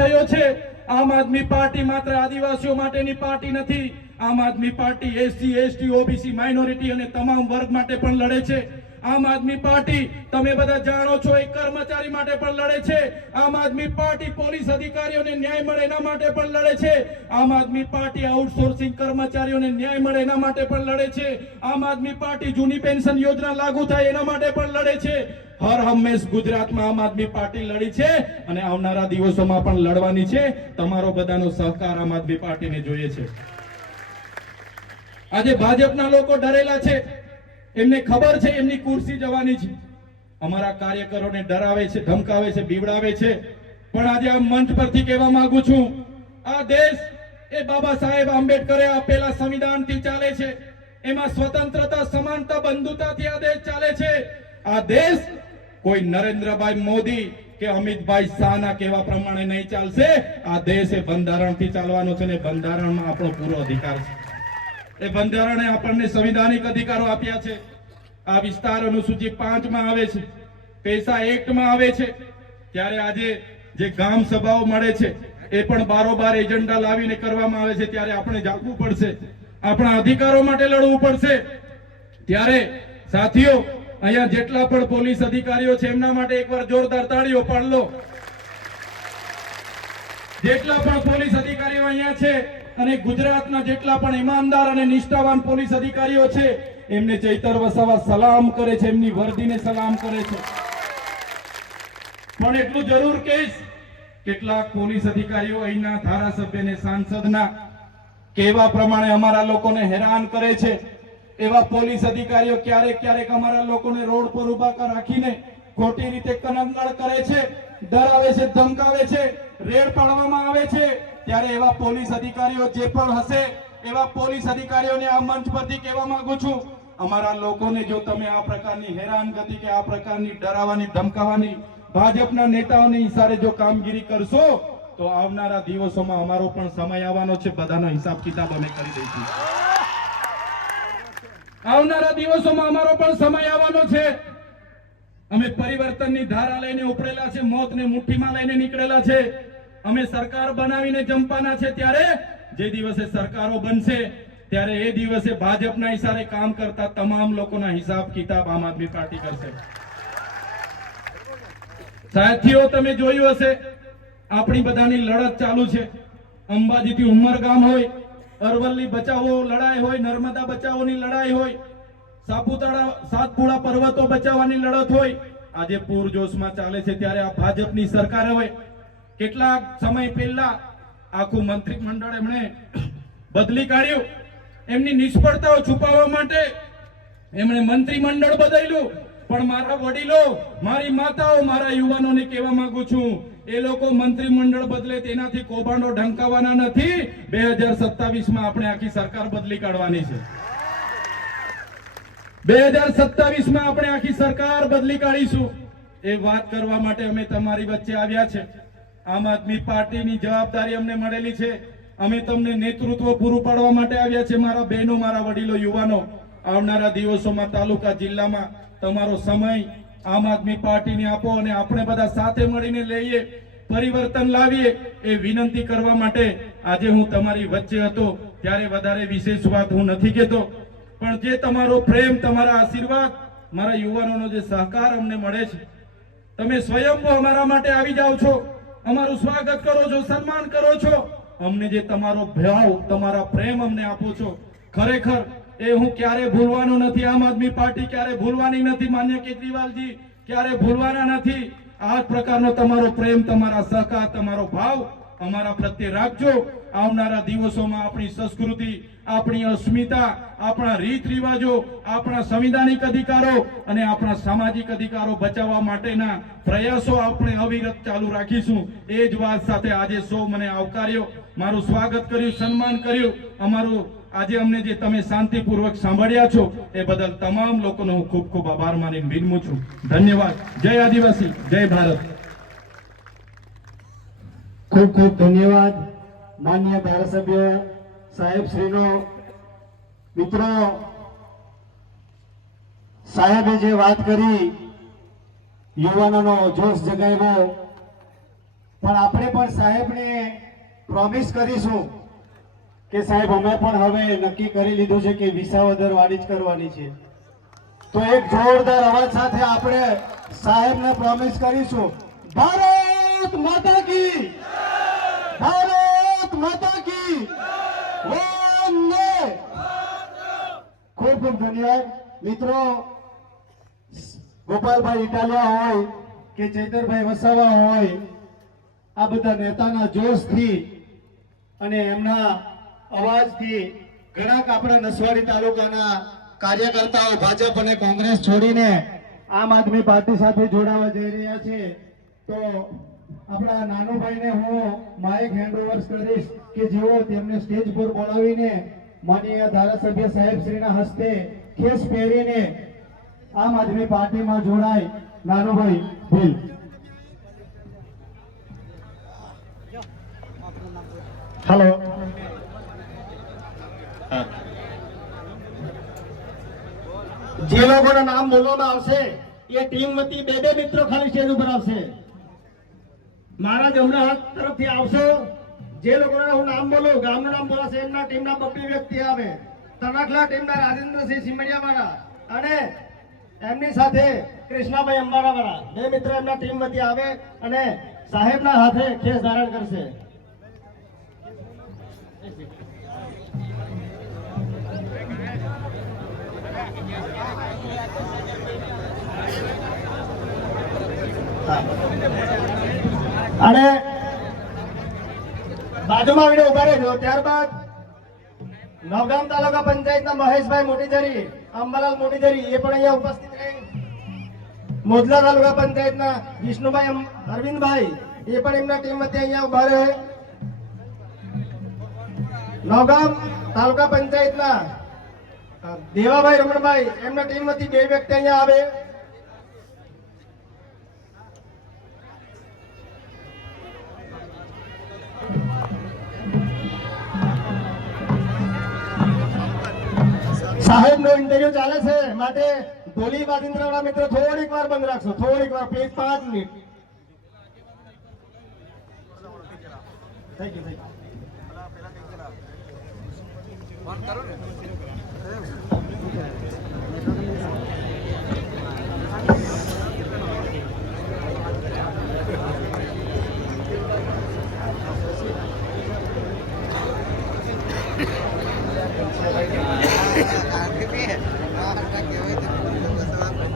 થયો છે। આમ આદમી પાર્ટી માત્ર આદિવાસીઓ માટેની પાર્ટી નથી। Aam Aadmi party SC ST OBC minority અને તમામ વર્ગ માટે પણ લડે છે। આમ આદમી પાર્ટી તમે બધા જાણો છો એક કર્મચારી માટે પણ લડે છે। આમ આદમી પાર્ટી પોલીસ અધિકારીઓને ન્યાય મળે એના માટે પણ લડે છે। આમ આદમી પાર્ટી આઉટસોર્સિંગ કર્મચારીઓને ન્યાય મળે એના માટે પણ લડે છે। આમ આદમી પાર્ટી જૂની પેન્શન યોજના લાગુ થાય એના માટે પણ લડે છે। હર હંમેશ ગુજરાતમાં આમ આદમી પાર્ટી લડી છે અને આવનારા દિવસોમાં પણ લડવાની છે। તમારો બધાનો સહકાર આમ આદમી પાર્ટીને જોઈએ છે। આજે ભાજપના લોકો ડરેલા છે, એમને ખબર છે એમની ખુરશી જવાની છે। અમારા કાર્યકરોને ડરાવે છે, ધમકાવે છે, બીવડાવે છે, પણ આજે આ મંચ પરથી કહેવા માંગુ છું, આ દેશ એ બાબા સાહેબ આંબેડકરે આપેલા સંવિધાનથી ચાલે છે। એમાં સ્વતંત્રતા, સમાનતા, બંધુતાથી આ દેશ ચાલે છે। આ દેશ કોઈ નરેન્દ્રભાઈ મોદી કે અમિતભાઈ શાહના કહેવા પ્રમાણે નહીં ચાલશે। આ દેશ એ બંધારણથી ચાલવાનો છે ને બંધારણમાં આપણો પૂરો અધિકાર છે। એ બંધારણે આપણને સંવિધાનિક અધિકારો આપ્યા છે। આ વિસ્તાર અનુસૂચિ 5 માં આવે છે, પેસા એક્ટ માં આવે છે। ત્યારે આજે જે ગામ સભાઓ મળે છે એ પણ બારોબાર એજન્ડા લાવીને કરવામાં આવે છે। ત્યારે આપણે જાગવું પડશે, આપણા અધિકારો માટે લડવું પડશે। ત્યારે સાથીઓ, અહીંયા જેટલા પણ પોલીસ અધિકારીઓ છે એમના માટે એકવાર જોરદાર તાળીઓ પાડ લો। જેટલા પણ પોલીસ અધિકારીઓ અહીંયા છે અને ગુજરાતના જેટલા પણ ઈમાનદાર અને નિષ્ઠાવાન પોલીસ અધિકારીઓ છે એમને ચૈતર વસાવા સલામ કરે છે, એમની વર્દીને સલામ કરે છે। પણ એટલું જરૂર કહીશ, કેટલાક પોલીસ અધિકારીઓ અહીંના ધારાસભ્યને સાંસદના કહેવા પ્રમાણે અમારા લોકોને હેરાન કરે છે। એવા પોલીસ અધિકારીઓ ક્યારેક ક્યારેક અમારા લોકોને રોડ પર ઉભા રાખીને ખોટી રીતે કનંગળ કરે છે, ડરાવે છે, ધમકાવે છે, રેડ પાડવામાં આવે છે। ત્યારે એવા પોલીસ અધિકારીઓ જે પણ હશે એવા પોલીસ અધિકારીઓને આ મંચ પરથી કહેવા માંગુ છું, અમારા લોકોને જો તમે આ પ્રકારની હેરાનગતિ કે આ પ્રકારની ડરાવવાની, ધમકાવવાની ભાજપના નેતાઓની ઈશારે જો કામગીરી કરશો તો આવનારા દિવસોમાં અમારો પણ સમય આવવાનો છે, બધાનો હિસાબ કિતાબ અમે કરી દઈશું। આવનારા દિવસોમાં અમારો પણ સમય આવવાનો છે। અમે પરિવર્તનની ધારા લઈને ઉપડેલા છે, મોતને મુઠ્ઠીમાં લઈને નીકળેલા છે। અમે સરકાર બનાવીને જંપાના છે। ત્યારે જે દિવસે સરકારો બનશે ત્યારે એ દિવસે ભાજપના ઈશારે કામ કરતા તમામ લોકોના હિસાબ કિતાબ આમ આદમી પાર્ટી કરશે। સાથીઓ, તમે જોયું હશે આપણી બધાની લડત ચાલુ છે। અંબાજીથી ઉમરગામ હોય, અરવલ્લી બચાવો લડાઈ હોય, નર્મદા બચાવોની લડાઈ હોય, સાપુતારા સાતપુડા પર્વતો બચાવવાની લડત હોય, આજે પૂરજોશમાં ચાલે છે। ત્યારે આ ભાજપની સરકાર હોય, કેટલાક સમય પહેલા આખું મંત્રીમંડળ એમણે બદલી કાઢ્યું। એમની નિષ્ફળતાઓ છુપાવવા માટે એમણે મંત્રીમંડળ બદલ્યું। પણ મારા વડીલો, મારી માતાઓ, મારા યુવાનોને કહેવા માંગુ છું, એ લોકો મંત્રીમંડળ બદલે તેનાથી કૌભાંડો ઢંકાવાના નથી। 2027 માં આપણે આખી સરકાર બદલી કાઢવાની છે। 2027 માં આપણે આખી સરકાર બદલી કાઢીશું। એ વાત કરવા માટે અમે તમારી વચ્ચે આવ્યા છે। આમ આદમી પાર્ટીની જવાબદારી અમને મળેલી છે। અમે તમને નેતૃત્વ પૂરું પાડવા માટે આવ્યા છે। મારા બહેનો, મારા વડીલો, યુવાનો, આવનારા દિવસોમાં તાલુકા જિલ્લામાં તમારો સમય આમ આદમી પાર્ટીને આપો અને આપણે બધા સાથે મળીને લઈએ, પરિવર્તન લાવીએ એ વિનંતી કરવા માટે આજે હું તમારી વચ્ચે હતો। ત્યારે વધારે વિશેષ વાત હું નથી કહેતો, પણ જે તમારો પ્રેમ, તમારા આશીર્વાદ, મારા યુવાનોનો જે સહકાર અમને મળે છે, તમે સ્વયંભૂ અમારા માટે આવી જાઓ છો, અમારું સ્વાગત કરો છો, સન્માન કરો છો, અમને જે તમારો ભાવ, તમારા પ્રેમ અમને આપો છો, ખરેખર એ હું ક્યારે ભૂલવાનો નથી। આમ આદમી પાર્ટી ક્યારે ભૂલવાની નથી। માન્ય કેજરીવાલજી ક્યારે ભૂલવાના નથી। આ પ્રકારનો તમારો પ્રેમ, તમારા સહકાર, તમારો ભાવ અમારા પ્રત્યે રાખજો। આવનારા દિવસોમાં આપણી સંસ્કૃતિ, આપણી અસ્મિતા, આપણા રીત રિવાજો, આપણા સંવિધાનિક અધિકારો અને આપણા સામાજિક અધિકારો બચાવવા માટેના પ્રયાસો આપણે અવિરત ચાલુ રાખીશું। એ જ વાત સાથે આજે સૌ મને આવકાર્યો, મારું સ્વાગત કર્યું, સન્માન કર્યું। અમારું આજે અમને જે તમે શાંતિપૂર્વક સાંભળ્યા છો એ બદલ તમામ લોકોનો હું ખૂબ ખૂબ આભાર માનીને વિનમું છું। ધન્યવાદ। જય આદિવાસી, જય ભારત। ખૂબ ખૂબ ધન્યવાદ માન્ય ધારાસભ્ય સાહેબ શ્રીનો। મિત્રો, સાહેબે જે વાત કરી, યુવાનોનો જોશ જગાવ્યો, પણ આપણે પણ સાહેબને પ્રોમિસ કરીશું કે સાહેબ અમે પણ હવે નક્કી કરી લીધું છે કે વિસાવદર વાડી જ કરવાની છે. તો એક જોરદાર અવાજ સાથે આપણે સાહેબને પ્રોમિસ કરીશું. ભારત માતા કી, ભારત માતા કી, વંદે. ખૂબ ખૂબ ધન્યવાદ મિત્રો. ગોપાલભાઈ ઇટાલિયા હોય કે ચૈતરભાઈ વસાવા હોય, આ બધા નેતાના જોશથી અને એમના અવાજથી ઘણા આપણા નસવાડી તાલુકાના કાર્યકર્તાઓ ભાજપ અને કોંગ્રેસ છોડીને આમ આદમી પાર્ટી સાથે જોડાવા જઈ રહ્યા છે. તો આપણા નાનુભાઈને હું માઇક હેન્ડઓવર કરીશ કે જેઓ તેમને સ્ટેજ પર બોલાવીને માનનીય ધારાસભ્ય સાહેબ શ્રીના હસ્તે ખેસ પહેરીને આમ આદમી પાર્ટીમાં જોડાય. નાનુભાઈ ભીલ. હેલો. જે લોકોના નામ બોલવામાં આવશે એ ટીમ વતી બે બે મિત્રો ખાલી સ્ટેજ ઉપર આવશે. મારા જમણા હાથ તરફથી આવશો. જે લોકોના હું નામ બોલું, ગામનું નામ બોલાશે, એમના ટીમના 22 વ્યક્તિ આવે. તનાખલા ટીમના રાજેન્દ્રસિંહ સિમડિયાવાળા અને એમની સાથે કૃષ્ણાભાઈ અંબારાવાળા બે મિત્રો એમના ટીમ વતી આવે અને સાહેબના હાથે ખેસ ધારણ કરશે. અને બાજુમાં આવીને ઉભા રહેજો. ત્યારબાદ નવગામ તાલુકા પંચાયતના મહેશભાઈ મોટીજરી, અંબાલાલ મોટીજરી એ પણ અહીંયા ઉપસ્થિત રહે. મોદલા તાલુકા પંચાયતના વિષ્ણુભાઈ અરવિંદભાઈ એ પણ એમના ટીમ વતી અહીંયા ઉભા રહે. નવગામ તાલુકા પંચાયતના દેવાભાઈ રમણભાઈ એમના ટીમ વતી બે વ્યક્તિ અહીંયા આવે. સાહેબ નો ઇન્ટરવ્યુ ચાલે છે માટે ધોલી બાજિંદ્રાવાળા મિત્રો થોડીક વાર બંધ રાખશો. થોડીક વાર please 5 minute. Thank you. Phone કરો ને.